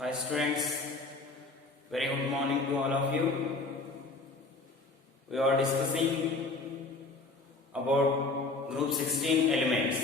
Hi students, very good morning to all of you. We are discussing about group 16 elements.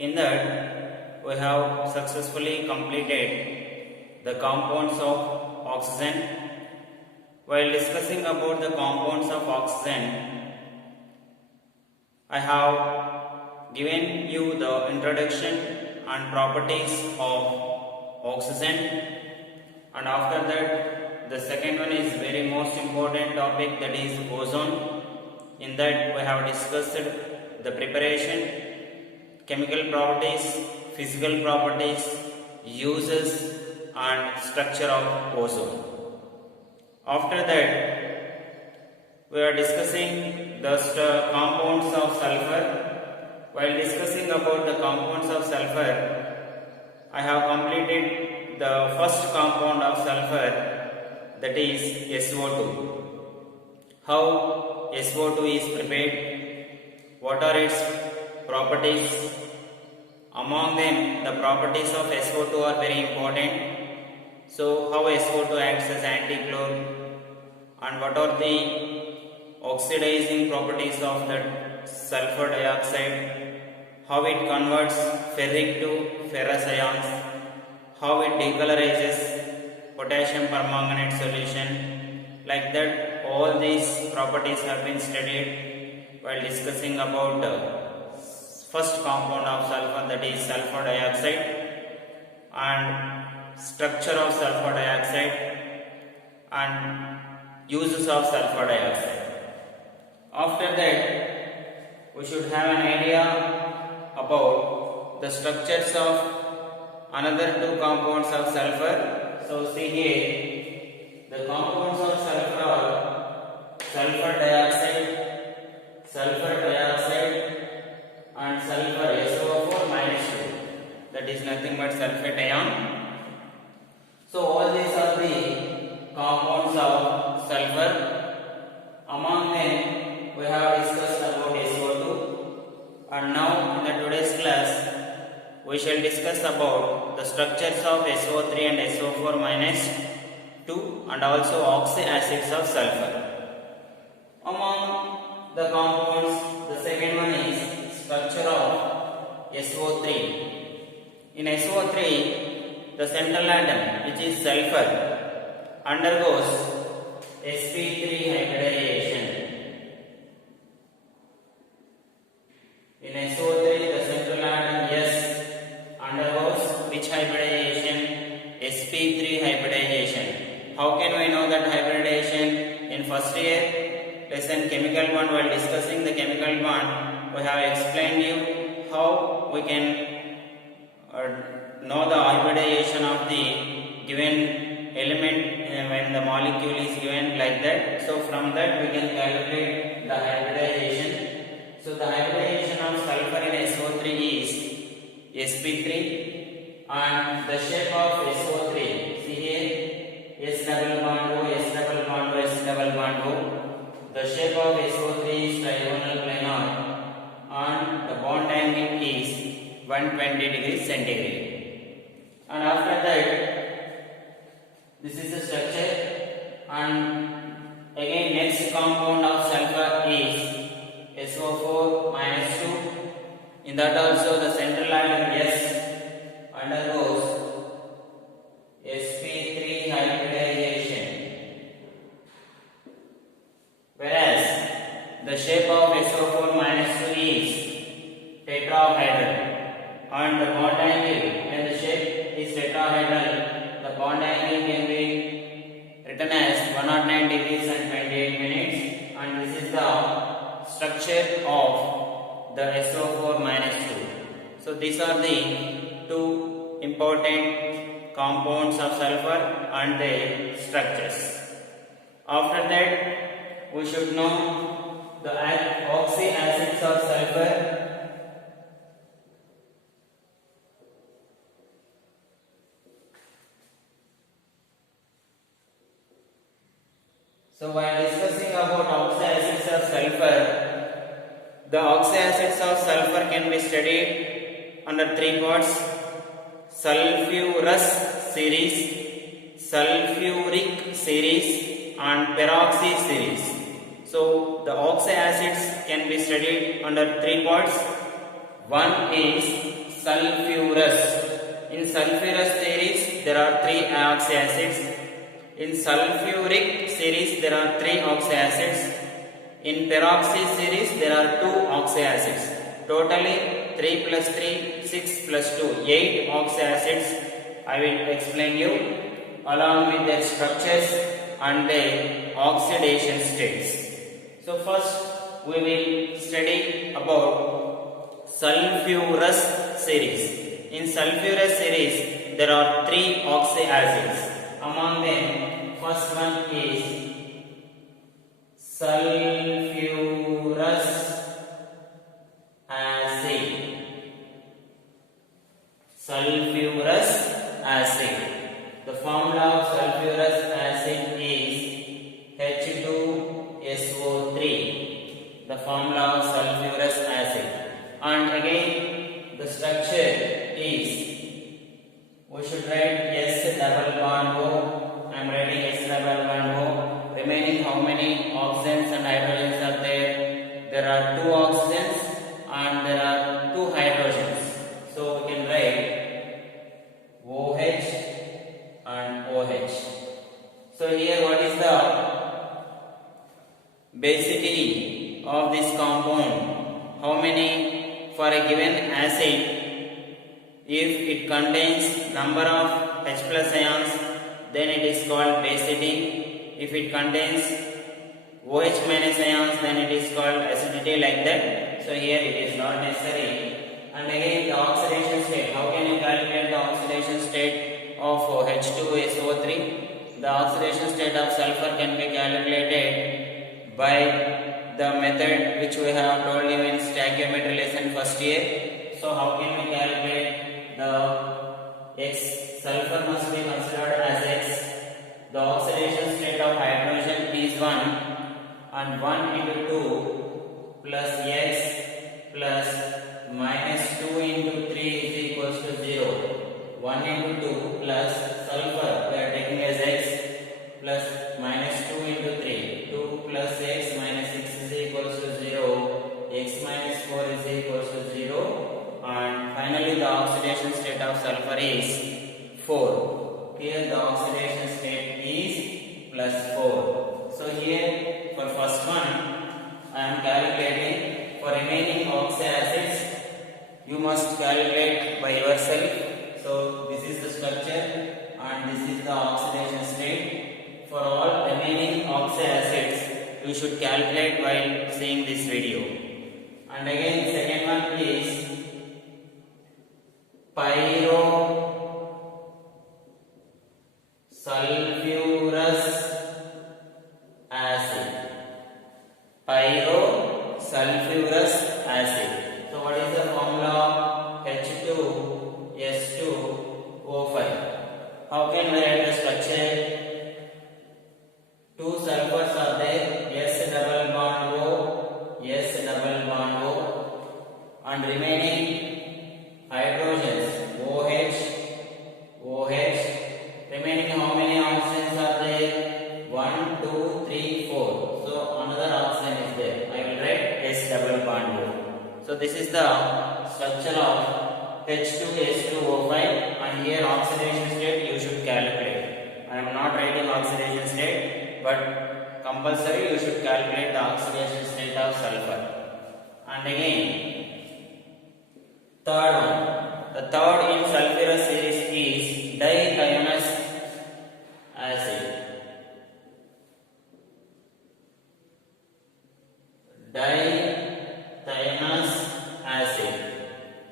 In that, we have successfully completed the compounds of oxygen. While discussing about the compounds of oxygen, I have given you the introduction and properties of oxygen, and after that the second one is very most important topic, that is ozone. In that we have discussed the preparation, chemical properties, physical properties, uses and structure of ozone. After that we are discussing the compounds of sulfur. While discussing about the compounds of sulfur, I have completed the first compound of sulfur, that is SO2. How SO2 is prepared, what are its properties. Among them, the properties of SO2 are very important. So, how SO2 acts as anti-chlor, and what are the oxidizing properties of that sulfur dioxide, how it converts ferric to ferrous ions, how it decolorizes potassium permanganate solution. Like that, all these properties have been studied while discussing about first compound of sulfur, that is sulfur dioxide, and structure of sulfur dioxide and uses of sulfur dioxide. After that, we should have an idea about the structures of another two compounds of sulfur. So see here, the compounds of sulfur are sulfur dioxide and sulfur SO4 minus 2, that is nothing but sulfate ion. So all these are the compounds of sulfur. Among them we have discussed about SO2, and now in the today's class we shall discuss about the structures of SO3 and SO4 minus 2 and also oxy acids of sulfur. Among the compounds, the second one is structure of SO3. In SO3, the central atom, which is sulfur, undergoes sp3 hybridization. In SO3, the central atom S undergoes which hybridization? sp3 hybridization. How can we know that hybridization? In first year lesson chemical bond, while discussing the chemical bond, we have explained you how we can know the hybridization of the given element when the molecule is given like that. So from that we can calculate the hybridization. So the hybridization of sulfur in SO3 is sp3, and the shape of SO3, see here, S double bond O, S double bond O, S double bond O. The shape of SO3 is trigonal planar, and the bond angle is 120 degrees centigrade. And after that, this is the structure, and again next compound of sulfur is SO4 minus 2. In that also the central atom S undergoes sp3 hybridization, whereas the shape of SO4 minus 2 is tetrahedral, and the bond angle, when the shape is tetrahedral, the bond angle can be written as 109 degrees and 28 minutes, and this is the structure of the SO4 minus 2. So these are the two important compounds of sulfur and their structures. After that, we should know the oxy acids of sulfur. So while discussing about oxy acids of sulfur, the oxy acids of sulfur can be studied under three parts: sulfurous series, sulfuric series and peroxy series. So the oxy acids can be studied under three parts. One is sulfurous. In sulfurous series there are three oxy acids. In sulfuric series there are three oxy acids. In peroxy series there are two oxy acids. Totally 3 plus 3, 6 plus 2, 8 oxy acids. I will explain you along with their structures and their oxidation states. So first we will study about sulfurous series. In sulfurous series there are three oxy acids. Among them first one is sulfurous acid. Sulfurous acid. The formula of sulfurous acid is H2SO3. The formula of sulfurous acid. And again the structure is, we should write S double bond O. I am writing S double bond O. Remaining how many oxygens and hydrogens are there? There are two oxygens and there are two hydrogens. So we can write OH and OH. So here what is the basicity of this compound? How many for a given acid, if it contains number of H plus ions, then it is called basicity. If it contains OH minus ions, then it is called acidity, like that. So here it is not necessary. And again the oxidation state. How can you calculate the oxidation state of H2SO3? The oxidation state of sulfur can be calculated by the method which we have told you in stoichiometry lesson first year. So how can we calculate the X? Sulfur must be considered as X. The oxidation state of hydrogen is 1, and 1 into 2 plus X plus minus 2 into 3 is equals to 0. 1 into 2 plus sulfur we are taking as X plus minus 2 into 3. 2 plus X minus 6 is equals to 0. X minus 4 is equals to 0. And finally the oxidation state of sulfur is 4. Here the oxidation state is plus 4. So here for first one I am calculating. For remaining oxy acids you must calculate by yourself. So this is the structure and this is the oxidation state. For all remaining oxy acids you should calculate while seeing this video. And again second one is pyro sulfurous acid. Pyro sulfurous acid. So what is the formula? H2S2O5. How can we write the structure? Two sulfurs are there. S double bond O, S double bond O, and remaining hydrogens OH, OH. Remaining how many oxygens are there? 1, 2, 3, 4. So another oxygen is there. I will write S double bond O. So this is the structure of H2S2O5, and here oxidation state you should calculate. I am not writing oxidation state, but compulsory you should calculate the oxidation state of sulfur. And again third one. The third in sulfurous series is dithionous acid. Dithionous acid.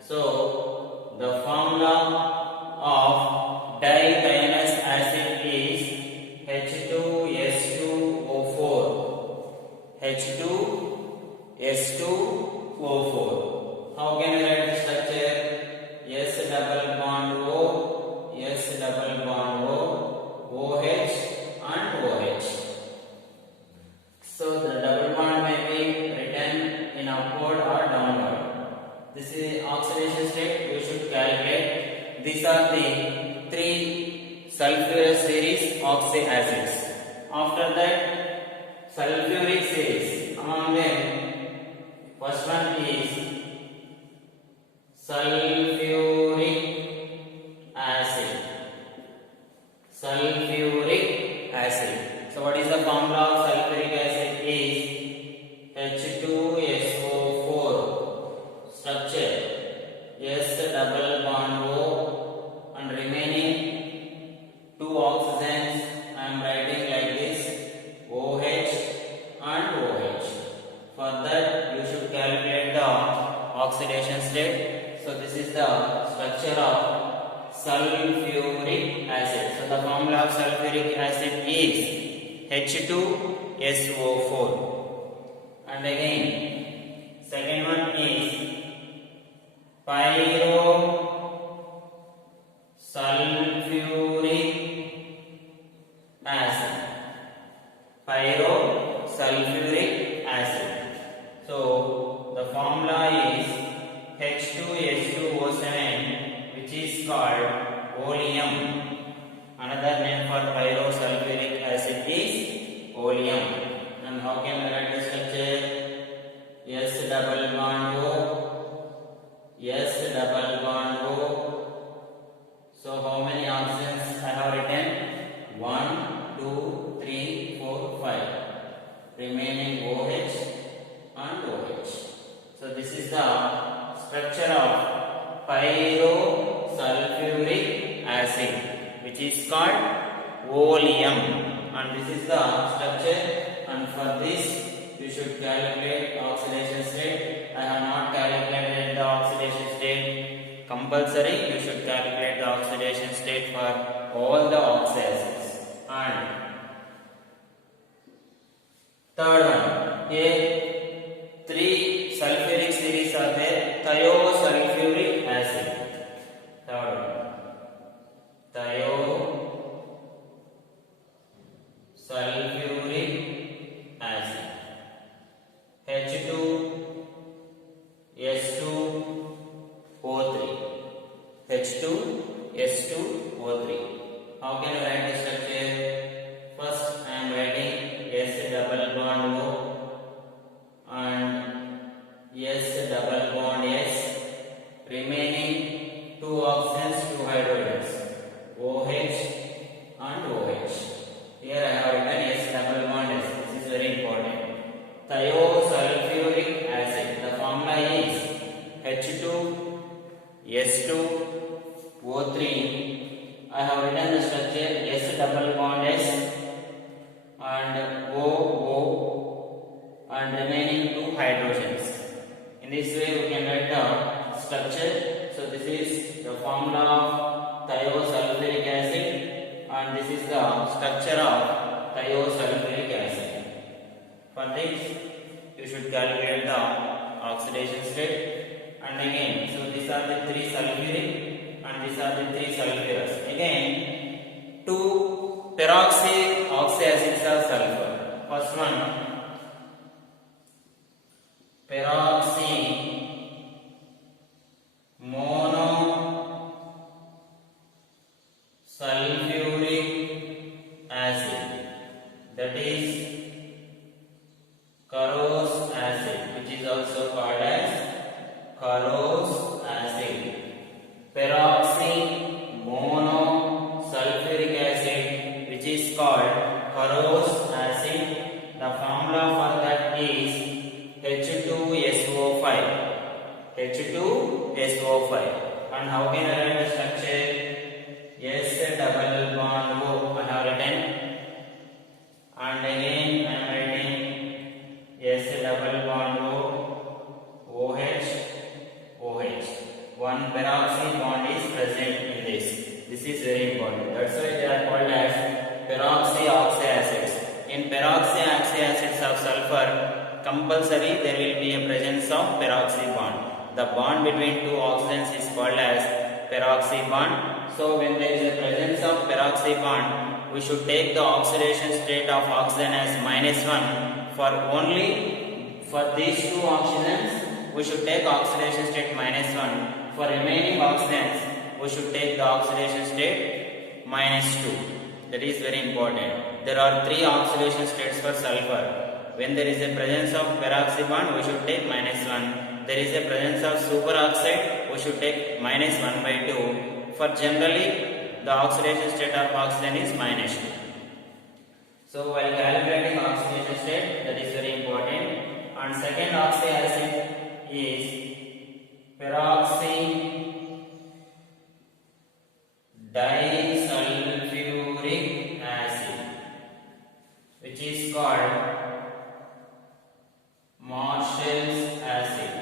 So the formula of dithionous acid is H2S2O4. H2S2O4. How can we write the structure? S double bond O, S double bond O, OH and OH. So the double bond may be written in upward or downward. This is oxidation state. You should calculate these are the three sulfurous series oxy acids. After that, sulfuric series. Among them, first one is sulfuric acid. Sulfuric acid. So what is the formula of sulfuric acid? Is H2SO4. Structure S double bond O, and remaining two oxygens I am writing like this, OH and OH. For that you should calculate the oxidation state. So this is the structure of sulfuric acid. So the formula of sulfuric acid is H2SO4. And again, second one is pyrosulfuric acid. Pyrosulfuric acid. So the formula is H2S2O7, which is called oleum. Another name for pyrosulfuric acid is oleum. And how can we write the structure? S double bond O, S double bond O. So how many oxygens I have written? 1, 2, 3, 4, 5. Remaining OH and OH. So this is the structure of pyrosulfuric acid, which is called oleum. And this is the structure. And for this you should calculate oxidation state. I have not calculated the oxidation state. Compulsory you should calculate the oxidation state for all the oxacids. And third one, here three sulfuric series are there. Thiosulfuric acid. Third one, thiosulfuric acid. H2S2O3. H2S2O3. How can I write the structure? First I am writing S double bond O and S double bond S. Remaining two oxygens, two hydrogens, OH and OH. Here I have written S double bond S. This is very important. Thiosulfuric acid. The formula is H2S2O3. I have written the structure S double bond S and OO and remaining two hydrogens. In this way we can write the structure. So this is the formula of thiosulfuric acid and this is the structure of thiosulfuric acid. For this you should calculate the oxidation state. And again, so these are the three sulfuric and these are the three sulfurous. Again, two peroxy oxyacids of sulfur. First one, peroxy monosulfuric acid, that is Carose acid, which is also called as Carose acid. Peroxy monosulfuric acid, which is called Carose acid. The formula for that is H2SO5. H2SO5. And how can I write the structure? S double bond O I have written. And again I am writing S double bond O, OH, OH. One peroxy bond is present in this. This is very important. That's why they are called as peroxy oxyacids. In peroxy oxyacids of sulfur, compulsory there will be a presence of peroxy bond. The bond between two oxygens is called as peroxy bond. So when there is a presence of peroxy bond, we should take the oxidation state of oxygen as -1. For only for these two oxygens we should take oxidation state -1. For remaining oxygens we should take take the oxidation state -2. That is very important. There are 3 oxidation states for sulfur. When there is a presence of peroxy bond, we should take -1. There is a presence of superoxide, we should take -1/2. For generally, the oxidation state of oxygen is -2. So while calculating oxidation state, that is very important. And second oxy acid is peroxy disulfuric acid, which is called Marshall's acid.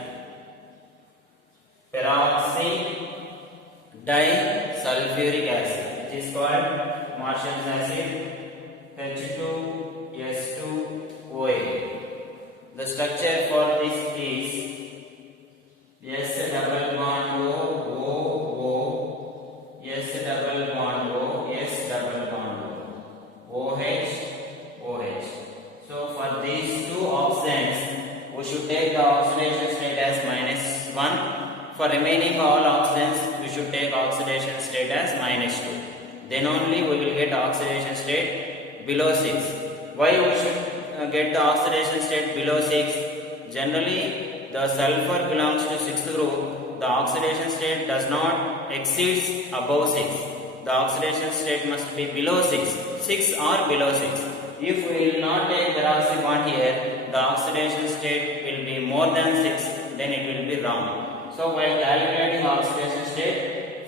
Peroxy disulfuric acid, which is called Marshall's acid, H2S2OA. The structure for this is S double bond O, O, O, S double bond O, S double bond O, OH, OH. So for these two oxidants, we should take the oxidation state as -1. For remaining all oxidants, we should take oxidation state as -2. Then only we will get oxidation state below 6. Why we should get the oxidation state below 6? Generally, the sulfur belongs to 6th group. The oxidation state does not exceed above 6. The oxidation state must be below 6. 6 or below 6. If we will not take peroxy bond here, the oxidation state will be more than 6. Then it will be wrong. So while calculating oxidation state,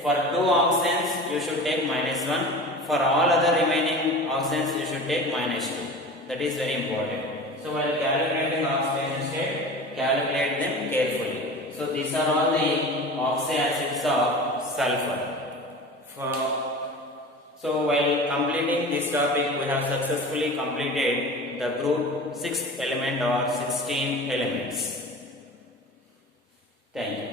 for 2 oxidants you should take -1. For all other remaining oxidants you should take -2. That is very important. So while calculating oxidation state, calculate them carefully. So these are all the oxy acids of sulfur. So while completing this topic, we have successfully completed the group 6th element or 16 elements. Thank you.